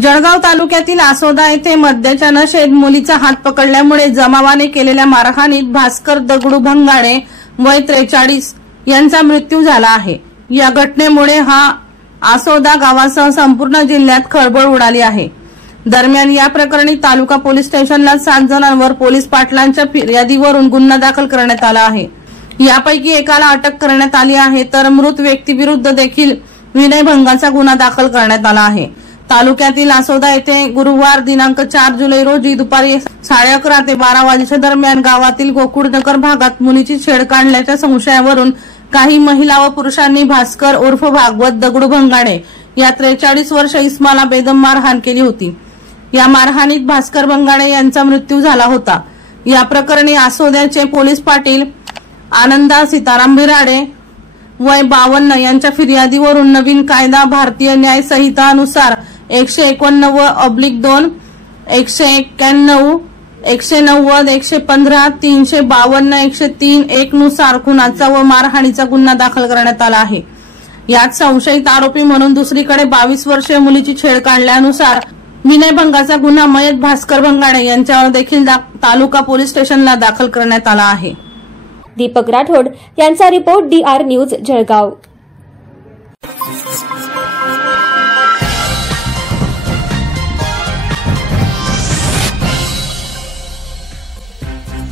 जळगाव तालुक्यातील आसोदा येथे मद्याच्या नशेत मुलीचा हात पकडल्यामुळे जमावाने केलेल्या मारहाणीत भास्कर दगडू भंगाडे वय 43 यांचा मृत्यू झाला आहे। या घटनेमुळे आसोदा गावासह संपूर्ण जिल्ह्यात खळबळ उडाली आहे। दरम्यान या प्रकरणी तालुका पोलीस स्टेशनला 7 जणांवर पोलीस पाटलांच्या फिर्यादीवरून गुन्हा दाखल करण्यात आला आहे। यापैकी एकाला अटक करण्यात आली आहे, तर मृत व्यक्तीविरुद्ध देखील विनयभंगाचा गुन्हा दाखल करण्यात आला आहे। तालुक्यातील आसोदा येथे गुरुवार दिनांक 4 जुलै रोजी दुपारी 11:30 ते 12 वाजेच्या दरम्यान गावातील गोकुळनगर भागात मुलीची छेड काढल्याच्या संशयावरून काही महिला व पुरुषांनी भास्कर उर्फ भागवत दगडू भंगाडे या 43 वर्ष इस्माला बेदम मारहाण केली होती। या मारहाणीत भास्कर भंगाडे यांचा मृत्यू झाला होता। या प्रकरणी आसोद्याचे पोलीस पाटील आनंदा सीताराम बिराडे वय 52 यांच्या फिर्यादीवरून नवीन कायदा भारतीय न्याय संहिता अनुसार 189/2, 191, 190, 115, 352, 103(1) नुसार खुनाचा व मारहाणीचा गुन्हा दाखल करण्यात आला आहे। यात संशयित आरोपी म्हणून दुसरीकडे 22 वर्षीय मुलीची छेड काढल्यानुसार विनयभंगाचा गुन्हा मयत भास्कर भंगाडे यांच्यावर देखील तालुका पोलीस स्टेशनला दाखल करण्यात आला आहे। दीपक राठोड यांचा रिपोर्ट DR न्यूज जळगाव।